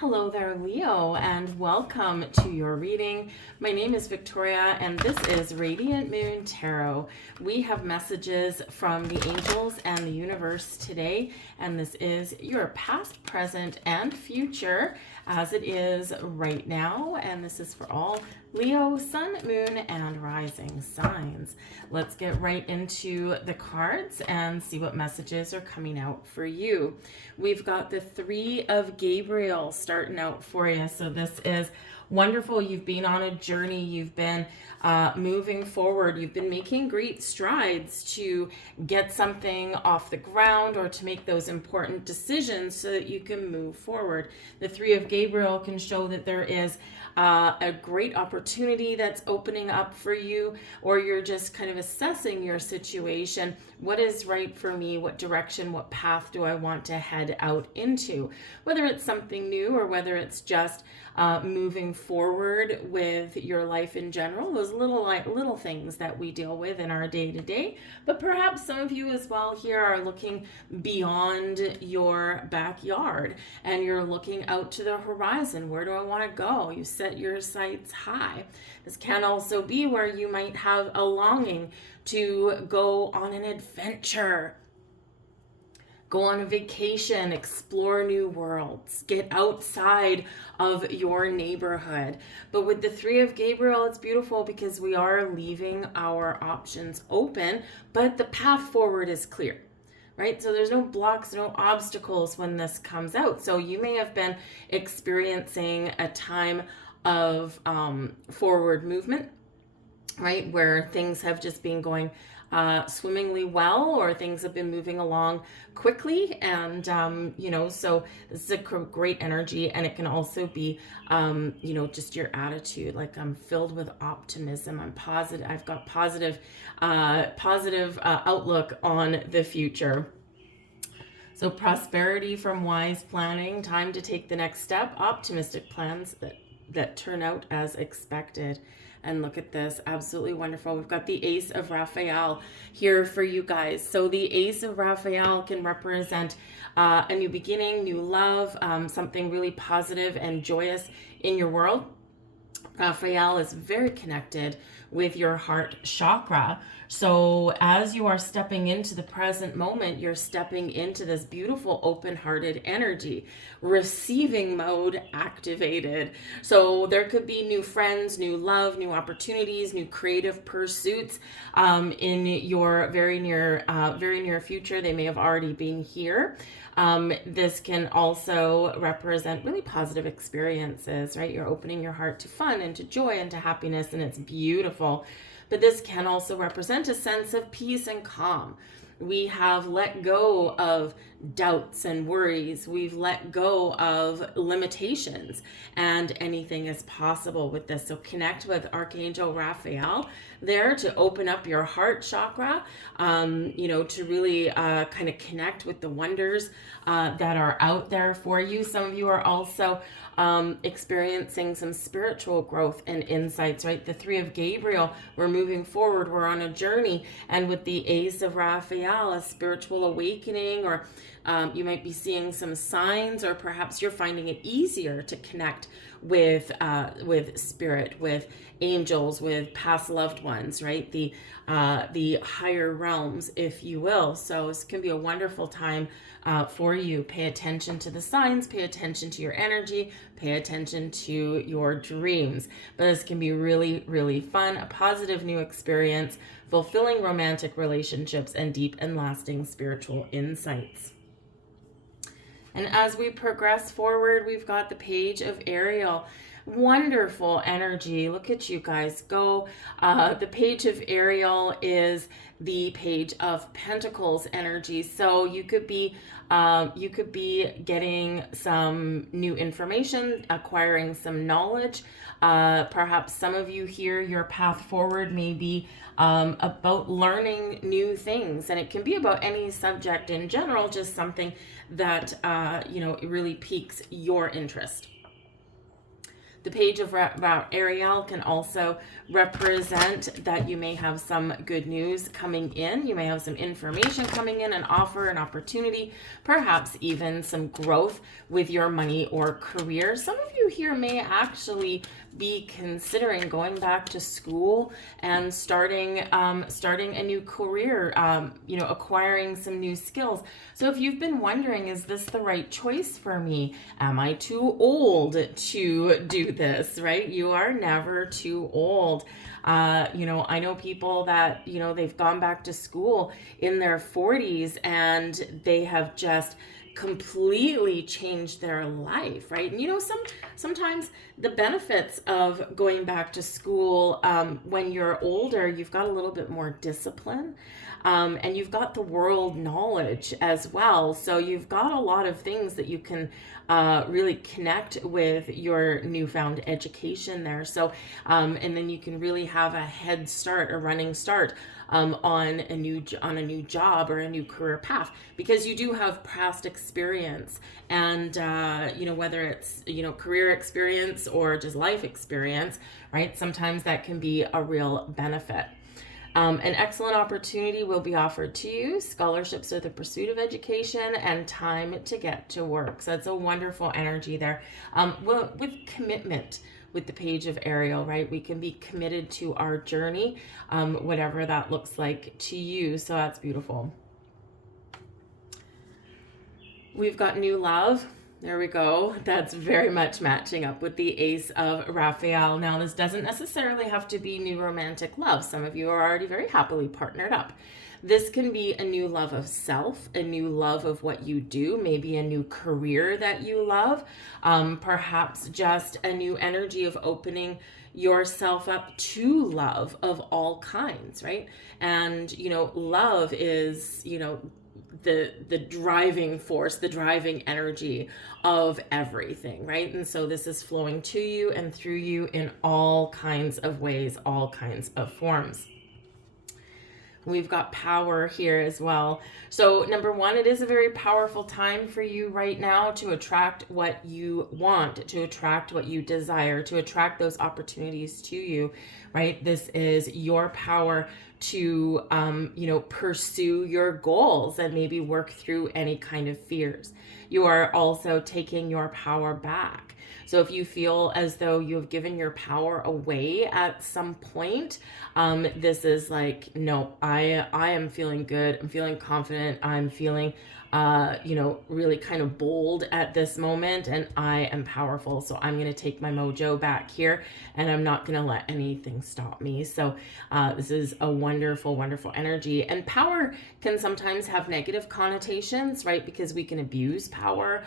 Hello there, Leo, and welcome to your reading. My name is Victoria, and this is Radiant Moon Tarot. We have messages from the angels and the universe today, and this is your past, present, and future as it is right now, and this is for all Leo, Sun, Moon, and Rising signs. Let's get right into the cards and see what messages are coming out for you. We've got the Three of Gabriel starting out for you. So this is wonderful. You've been on a journey. You've been moving forward. You've been making great strides to get something off the ground or to make those important decisions so that you can move forward. The Three of Gabriel can show that there is a great opportunity that's opening up for you, or you're just kind of assessing your situation. What is right for me? What direction, what path do I want to head out into? Whether it's something new or whether it's just moving forward with your life in general, those little things that we deal with in our day-to-day. But perhaps some of you as well here are looking beyond your backyard and you're looking out to the horizon. Where do I want to go? You set your sights high. This can also be where you might have a longing to go on an adventure, go on a vacation, explore new worlds, get outside of your neighborhood. But with the Three of Gabriel, it's beautiful because we are leaving our options open, but the path forward is clear. Right? So there's no blocks, no obstacles when this comes out. So you may have been experiencing a time of forward movement, right? Where things have just been going swimmingly well, or things have been moving along quickly. And, so this is a great energy. And it can also be, just your attitude. Like, I'm filled with optimism. I'm positive. I've got positive outlook on the future. So prosperity from wise planning, time to take the next step, optimistic plans that turn out as expected. And look at this, absolutely wonderful. We've got the Ace of Raphael here for you guys. So the Ace of Raphael can represent a new beginning, new love, something really positive and joyous in your world. Raphael is very connected with your heart chakra. So as you are stepping into the present moment, you're stepping into this beautiful open-hearted energy, receiving mode activated. So there could be new friends, new love, new opportunities, new creative pursuits in your very near future. They may have already been here. This can also represent really positive experiences, right? You're opening your heart to fun and to joy and to happiness, and it's beautiful. But this can also represent a sense of peace and calm. We have let go of doubts and worries. We've let go of limitations, and anything is possible with this. So connect with Archangel Raphael there to open up your heart chakra, to really kind of connect with the wonders that are out there for you. Some of you are also experiencing some spiritual growth and insights, right? The Three of Gabriel, we're moving forward, we're on a journey. And with the Ace of Raphael, a spiritual awakening, or you might be seeing some signs, or perhaps you're finding it easier to connect with spirit, with angels, with past loved ones, right? The higher realms, if you will. So this can be a wonderful time for you. Pay attention to the signs, pay attention to your energy, pay attention to your dreams. But this can be really, really fun, a positive new experience, fulfilling romantic relationships, and deep and lasting spiritual insights. And as we progress forward, we've got the Page of Ariel. Wonderful energy. Look at you guys go. The Page of Ariel is the Page of Pentacles energy. So you could be getting some new information, acquiring some knowledge. Perhaps some of you here, your path forward may be about learning new things, and it can be about any subject in general, just something that it really piques your interest. The page of Ariel can also represent that you may have some good news coming in. You may have some information coming in, an offer, an opportunity, perhaps even some growth with your money or career. Some of you here may actually be considering going back to school and starting a new career, acquiring some new skills. So if you've been wondering, is this the right choice for me? Am I too old to do this, right? You are never too old. I know people that, they've gone back to school in their 40s and they have just completely changed their life, right? And sometimes the benefits of going back to school, when you're older, you've got a little bit more discipline, and you've got the world knowledge as well. So you've got a lot of things that you can really connect with your newfound education there. So, and then you can really have a head start, a running start on a new job or a new career path, because you do have past experience, and whether it's career experience or just life experience, right? Sometimes that can be a real benefit. An excellent opportunity will be offered to you. Scholarships are the pursuit of education and time to get to work. So it's a wonderful energy there. With commitment, with the page of Ariel, right? We can be committed to our journey, whatever that looks like to you. So that's beautiful. We've got new love. There we go. That's very much matching up with the Ace of Raphael. Now, this doesn't necessarily have to be new romantic love. Some of you are already very happily partnered up. This can be a new love of self, a new love of what you do, maybe a new career that you love, perhaps just a new energy of opening yourself up to love of all kinds, right? And, love is, the driving force, the driving energy of everything, right? And so this is flowing to you and through you in all kinds of ways, all kinds of forms. We've got power here as well. So number one, it is a very powerful time for you right now to attract what you want, to attract what you desire, to attract those opportunities to you, right? This is your power to, pursue your goals and maybe work through any kind of fears. You are also taking your power back. So if you feel as though you have given your power away at some point, this is like, no, I am feeling good. I'm feeling confident. I'm feeling, really kind of bold at this moment, and I am powerful. So I'm going to take my mojo back here, and I'm not going to let anything stop me. So this is a wonderful, wonderful energy. And power can sometimes have negative connotations, right? Because we can abuse power.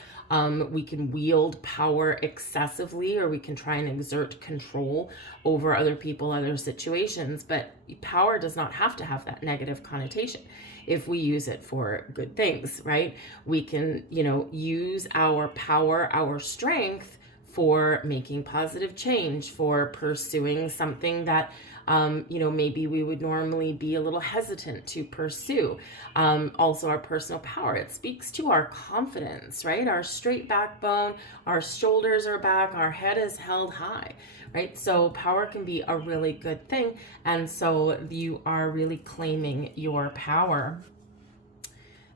We can wield power excessively, or we can try and exert control over other people, other situations. But power does not have to have that negative connotation if we use it for good things, right? We can, use our power, our strength for making positive change, for pursuing something that maybe we would normally be a little hesitant to pursue. Also our personal power, it speaks to our confidence, right? Our straight backbone, our shoulders are back, our head is held high, right? So power can be a really good thing. And so you are really claiming your power.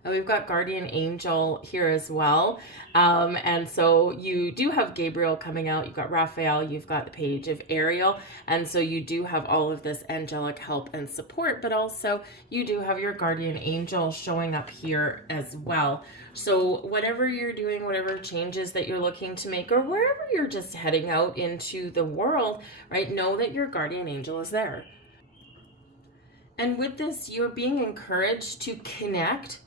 And we've got guardian angel here as well. And so you do have Gabriel coming out. You've got Raphael. You've got the page of Ariel. And so you do have all of this angelic help and support, but also you do have your guardian angel showing up here as well. So whatever you're doing, whatever changes that you're looking to make, or wherever you're just heading out into the world, right, know that your guardian angel is there. And with this, you're being encouraged to connect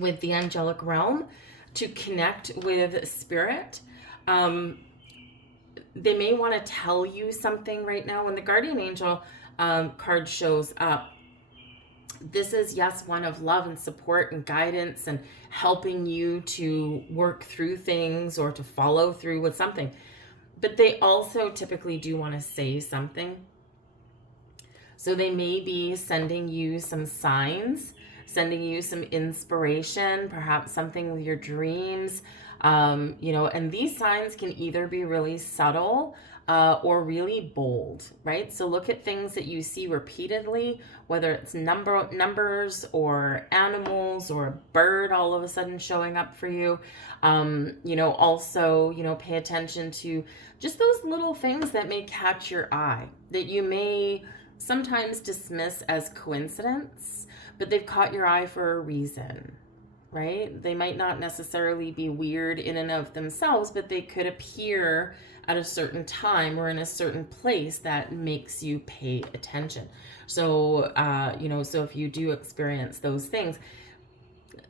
with the angelic realm, to connect with spirit. They may want to tell you something right now. When the guardian angel card shows up, this is, yes, one of love and support and guidance and helping you to work through things or to follow through with something. But they also typically do want to say something. So they may be sending you some signs sending you some inspiration, perhaps something with your dreams. And these signs can either be really subtle or really bold, right? So look at things that you see repeatedly, whether it's numbers or animals or a bird all of a sudden showing up for you. Also, pay attention to just those little things that may catch your eye, that you may sometimes dismiss as coincidence, but they've caught your eye for a reason, right? They might not necessarily be weird in and of themselves, but they could appear at a certain time or in a certain place that makes you pay attention. So, so if you do experience those things,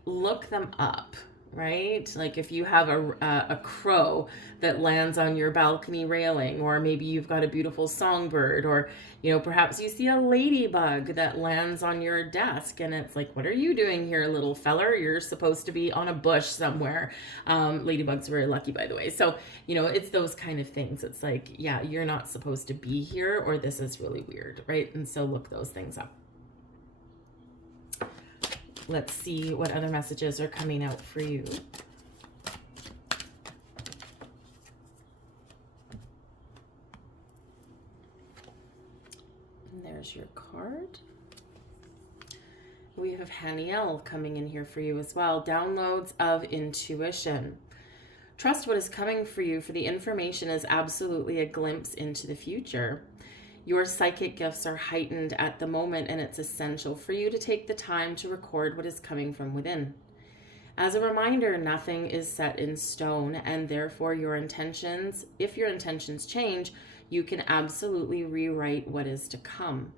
look them up, right? Like if you have a crow that lands on your balcony railing, or maybe you've got a beautiful songbird, or perhaps you see a ladybug that lands on your desk, and it's like, what are you doing here, little feller? You're supposed to be on a bush somewhere. Ladybugs are very lucky, by the way. So it's those kind of things. It's like, yeah, you're not supposed to be here, or this is really weird, right? And so look those things up. Let's see what other messages are coming out for you. And there's your card. We have Haniel coming in here for you as well. Downloads of intuition. Trust what is coming for you, for the information is absolutely a glimpse into the future. Your psychic gifts are heightened at the moment, and it's essential for you to take the time to record what is coming from within. As a reminder, nothing is set in stone, and therefore if your intentions change, you can absolutely rewrite what is to come.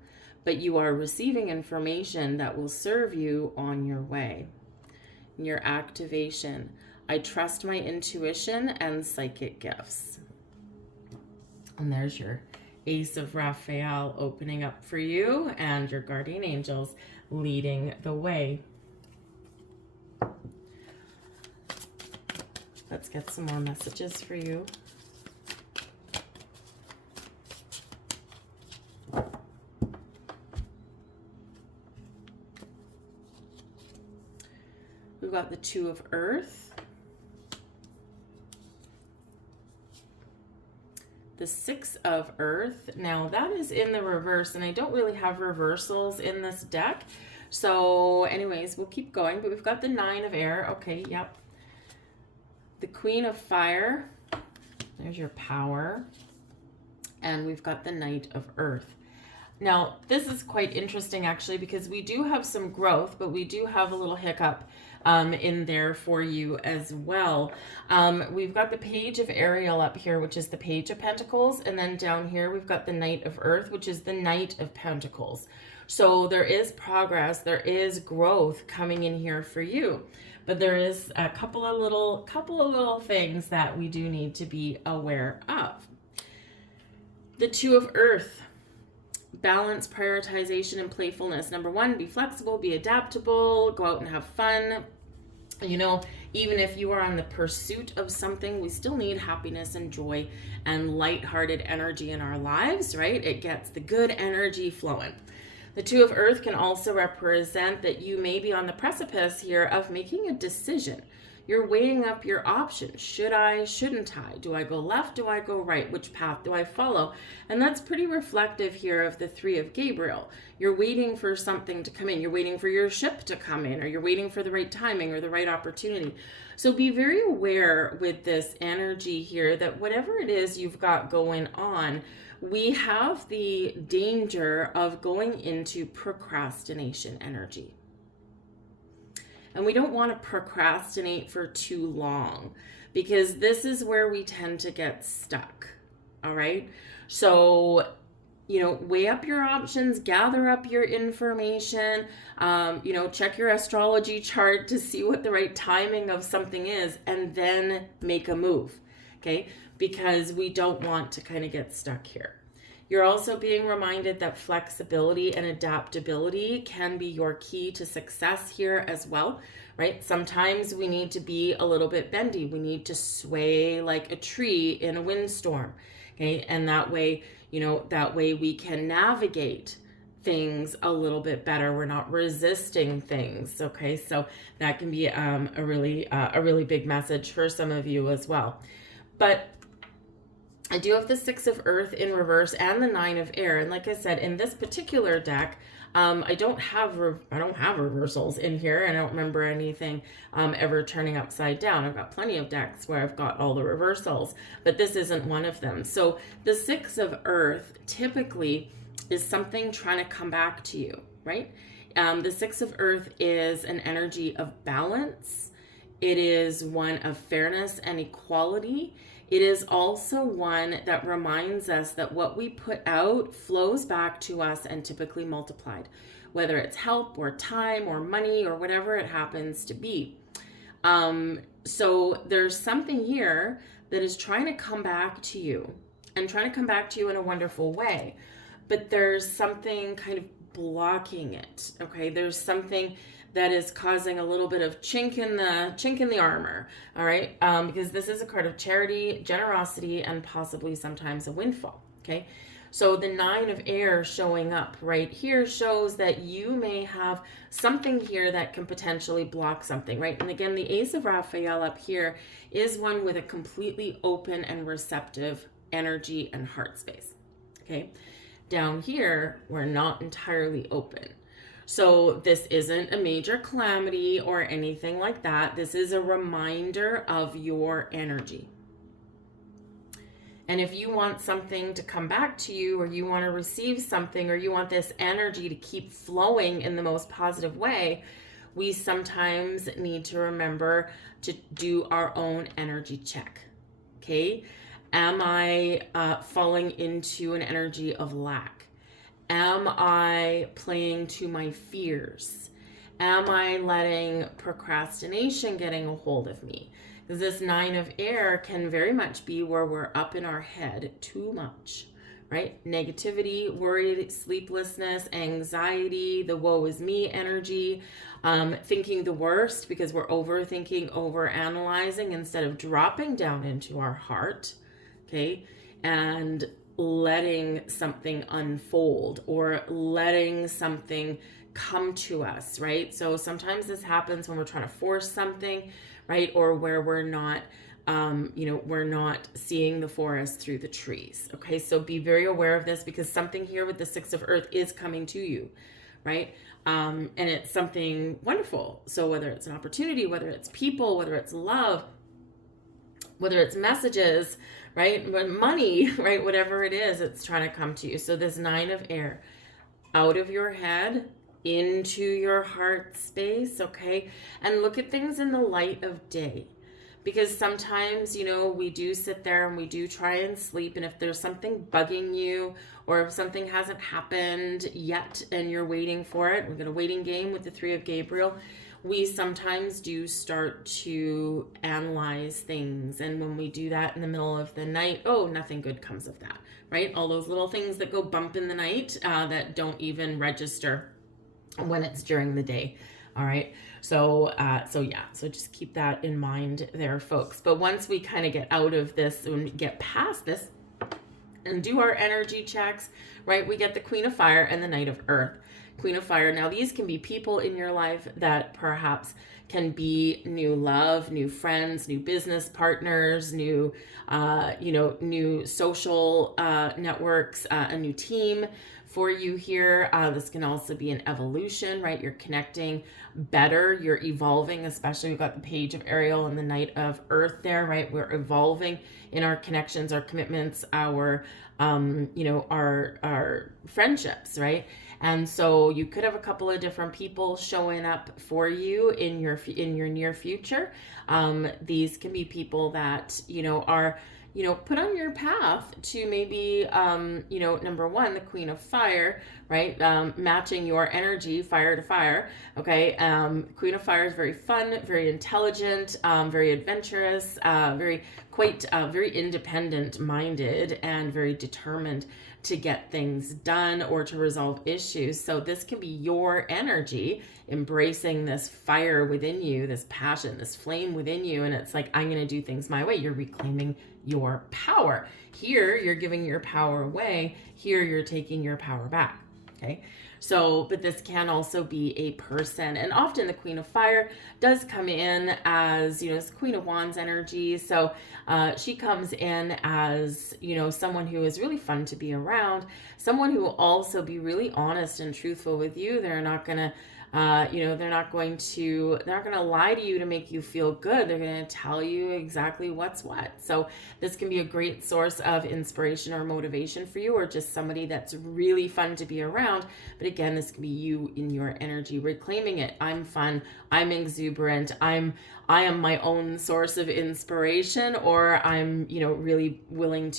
But you are receiving information that will serve you on your way. Your activation. I trust my intuition and psychic gifts. And there's your Ace of Raphael opening up for you, and your guardian angels leading the way. Let's get some more messages for you. We've got the Two of Earth, the Six of Earth. Now that is in the reverse, and I don't really have reversals in this deck. So anyways, we'll keep going, but we've got the Nine of Air. Okay, yep. The Queen of Fire. There's your power. And we've got the Knight of Earth. Now, this is quite interesting actually, because we do have some growth, but we do have a little hiccup in there for you as well. We've got the Page of Ariel up here, which is the Page of Pentacles, and then down here we've got the Knight of Earth, which is the Knight of Pentacles. So there is progress, there is growth coming in here for you, but there is a couple of little things that we do need to be aware of. The Two of Earth. Balance, prioritization, and playfulness. Number one, be flexible, be adaptable, go out and have fun. Even if you are on the pursuit of something, we still need happiness and joy and lighthearted energy in our lives, right? It gets the good energy flowing. The Two of Earth can also represent that you may be on the precipice here of making a decision. You're weighing up your options. Should I, shouldn't I? Do I go left? Do I go right? Which path do I follow? And that's pretty reflective here of the Three of Gabriel. You're waiting for something to come in. You're waiting for your ship to come in, or you're waiting for the right timing or the right opportunity. So be very aware with this energy here that whatever it is you've got going on, we have the danger of going into procrastination energy. And we don't want to procrastinate for too long, because this is where we tend to get stuck. All right. So, weigh up your options, gather up your information, check your astrology chart to see what the right timing of something is, and then make a move. Okay. Because we don't want to kind of get stuck here. You're also being reminded that flexibility and adaptability can be your key to success here as well, right? Sometimes we need to be a little bit bendy. We need to sway like a tree in a windstorm, okay? And that way we can navigate things a little bit better. We're not resisting things. Okay, so that can be a really big message for some of you as well. But I do have the Six of Earth in reverse and the Nine of Air, and like I said, in this particular deck, I don't have reversals in here, and I don't remember anything ever turning upside down. I've got plenty of decks where I've got all the reversals, but this isn't one of them. So the Six of Earth typically is something trying to come back to you, right? The Six of Earth is an energy of balance. It is one of fairness and equality. It is also one that reminds us that what we put out flows back to us and typically multiplied, whether it's help or time or money or whatever it happens to be. So there's something here that is trying to come back to you and trying to come back to you in a wonderful way. But there's something kind of blocking it, okay? There's something that is causing a little bit of chink in the armor, all right? Because this is a card of charity, generosity, and possibly sometimes a windfall, okay? So the Nine of Air showing up right here shows that you may have something here that can potentially block something, right? And again, the Ace of Raphael up here is one with a completely open and receptive energy and heart space, okay? Down here, we're not entirely open. So this isn't a major calamity or anything like that. This is a reminder of your energy. And if you want something to come back to you, or you want to receive something, or you want this energy to keep flowing in the most positive way, we sometimes need to remember to do our own energy check. Okay? Am I falling into an energy of lack? Am I playing to my fears? Am I letting procrastination getting a hold of me? Because this Nine of Air can very much be where we're up in our head too much, right? Negativity, worry, sleeplessness, anxiety, the woe is me energy, thinking the worst because we're overthinking, overanalyzing instead of dropping down into our heart, okay? And letting something unfold or letting something come to us, right? So sometimes this happens when we're trying to force something, right? Or where we're not, we're not seeing the forest through the trees. Okay, so be very aware of this because something here with the Six of Earth is coming to you, right? And it's something wonderful. So whether it's an opportunity, whether it's people, whether it's love, whether it's messages, right? Money, right? Whatever it is, it's trying to come to you. So this Nine of Air, out of your head, into your heart space, okay? And look at things in the light of day. Because sometimes, we do sit there and we do try and sleep. And if there's something bugging you or if something hasn't happened yet and you're waiting for it, we've got a waiting game with the Three of Gabriel. We sometimes do start to analyze things. And when we do that in the middle of the night, nothing good comes of that, right? All those little things that go bump in the night that don't even register when it's during the day. All right. So just keep that in mind there, folks. But once we kind of get out of this and get past this and do our energy checks, right? We get the Queen of Fire and the Knight of Earth. Queen of Fire. Now, these can be people in your life that perhaps can be new love, new friends, new business partners, new social networks, a new team for you here. This can also be an evolution, right? You're connecting better, you're evolving, especially we've got the Page of Ariel and the Knight of Earth there, right? We're evolving in our connections, our commitments, our friendships, right? And so you could have a couple of different people showing up for you in your near future. These can be people that, are, put on your path to maybe, number one, the Queen of Fire, right? Matching your energy, fire to fire. Okay. Queen of Fire is very fun, very intelligent, very adventurous, very independent minded and very determined to get things done or to resolve issues. So this can be your energy embracing this fire within you, this passion, this flame within you. And it's like, I'm going to do things my way. You're reclaiming your power. Here, you're giving your power away. Here, you're taking your power back. Okay. So, but this can also be a person. And often the Queen of Fire does come in as, it's Queen of Wands energy. So she comes in as, someone who is really fun to be around, someone who will also be really honest and truthful with you. They're not going to they're not going to lie to you to make you feel good. They're going to tell you exactly what's what. So this can be a great source of inspiration or motivation for you, or just somebody that's really fun to be around. But again, this can be you in your energy, reclaiming it. I'm fun. I'm exuberant. I am my own source of inspiration, or I'm, really willing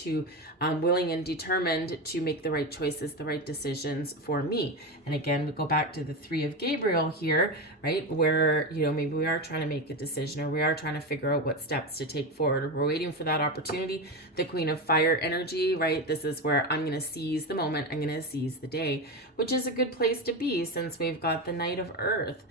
and determined to make the right choices, the right decisions for me. And again, we go back to the 3 of Gabriel here, right? Where, maybe we are trying to make a decision, or we are trying to figure out what steps to take forward, or we're waiting for that opportunity. The Queen of Fire energy, right? This is where I'm going to seize the moment. I'm going to seize the day, which is a good place to be since we've got the Knight of Earth.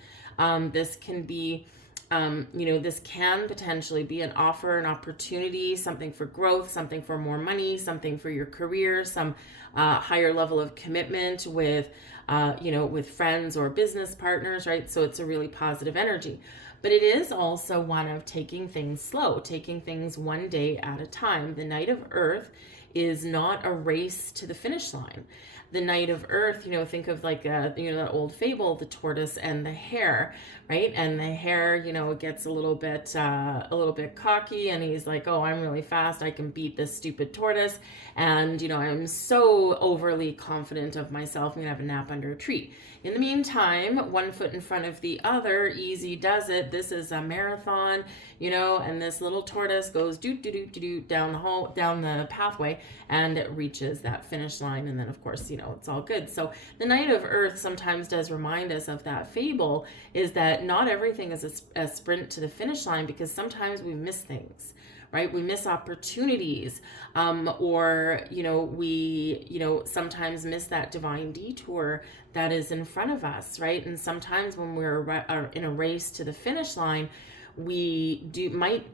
This can be, this can potentially be an offer, an opportunity, something for growth, something for more money, something for your career, some higher level of commitment with, with friends or business partners, right? So it's a really positive energy. But it is also one of taking things slow, taking things one day at a time. The Knight of Earth is not a race to the finish line. The Knight of Earth, think of like that old fable, the tortoise and the hare, right? And the hare, gets a little bit cocky, and he's like, oh, I'm really fast. I can beat this stupid tortoise. And, I'm so overly confident of myself. I'm gonna have a nap under a tree. In the meantime, one foot in front of the other, easy does it. This is a marathon, and this little tortoise goes down the pathway, and it reaches that finish line. And then, of course, it's all good. So the Knight of Earth sometimes does remind us of that fable, is that not everything is a sprint to the finish line, because sometimes we miss things, right? We miss opportunities, or, we, sometimes miss that divine detour that is in front of us, right? And sometimes when we're in a race to the finish line, we might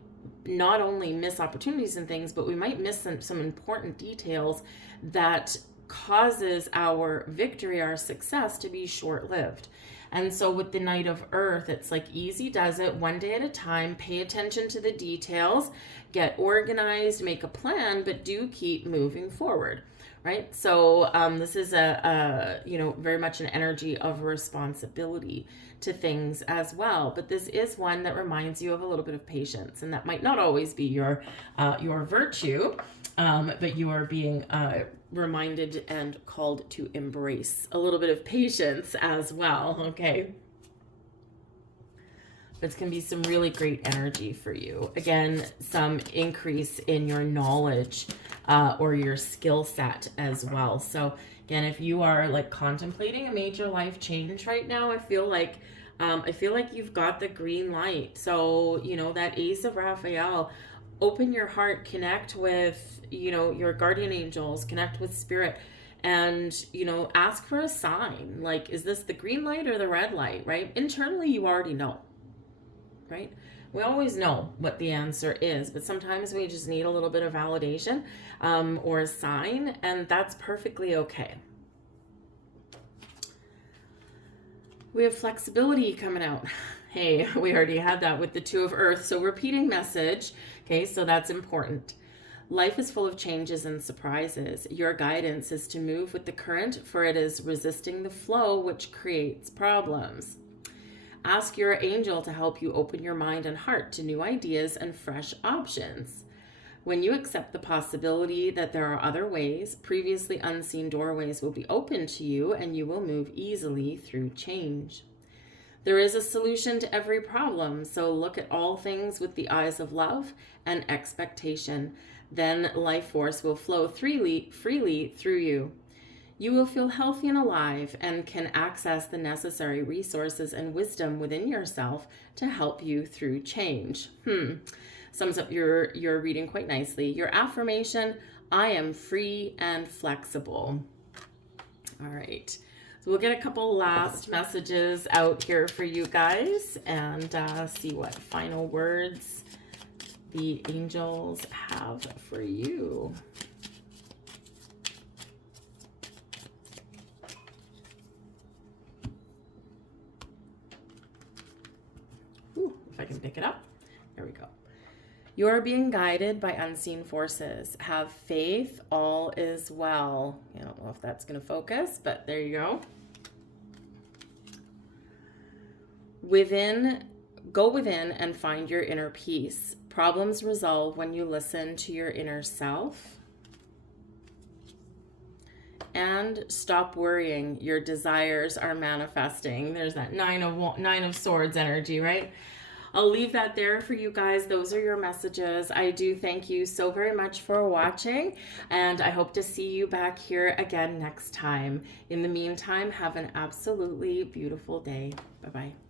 not only miss opportunities and things, but we might miss some important details that causes our victory, our success, to be short-lived. And so with the Knight of Earth, it's like easy does it, one day at a time. Pay attention to the details, get organized, make a plan, but do keep moving forward, right? So this is a very much an energy of responsibility to things as well. But this is one that reminds you of a little bit of patience, and that might not always be your virtue, but you are being reminded and called to embrace a little bit of patience as well, okay? This can be some really great energy for you. Again, some increase in your knowledge or your skill set as well. So again, if you are like contemplating a major life change right now, I feel like you've got the green light. So, that Ace of Raphael, open your heart, connect with, your guardian angels, connect with spirit, and, ask for a sign. Like, is this the green light or the red light, right? Internally, you already know, right? We always know what the answer is, but sometimes we just need a little bit of validation or a sign, and that's perfectly okay. We have flexibility coming out. Hey, we already had that with the 2 of Earth. So repeating message. Okay, so that's important. Life is full of changes and surprises. Your guidance is to move with the current, for it is resisting the flow which creates problems. Ask your angel to help you open your mind and heart to new ideas and fresh options. When you accept the possibility that there are other ways, previously unseen doorways will be open to you, and you will move easily through change. There is a solution to every problem, so look at all things with the eyes of love and expectation. Then life force will flow freely through you. You will feel healthy and alive and can access the necessary resources and wisdom within yourself to help you through change. Sums up your reading quite nicely. Your affirmation: I am free and flexible. All right. So we'll get a couple last messages out here for you guys and see what final words the angels have for you. if I can pick it up. There we go. You are being guided by unseen forces. Have faith, all is well. I don't know if that's going to focus, but there you go. Go within and find your inner peace. Problems resolve when you listen to your inner self. And stop worrying. Your desires are manifesting. There's that nine of swords energy, right? I'll leave that there for you guys. Those are your messages. I do thank you so very much for watching, and I hope to see you back here again next time. In the meantime, have an absolutely beautiful day. Bye-bye.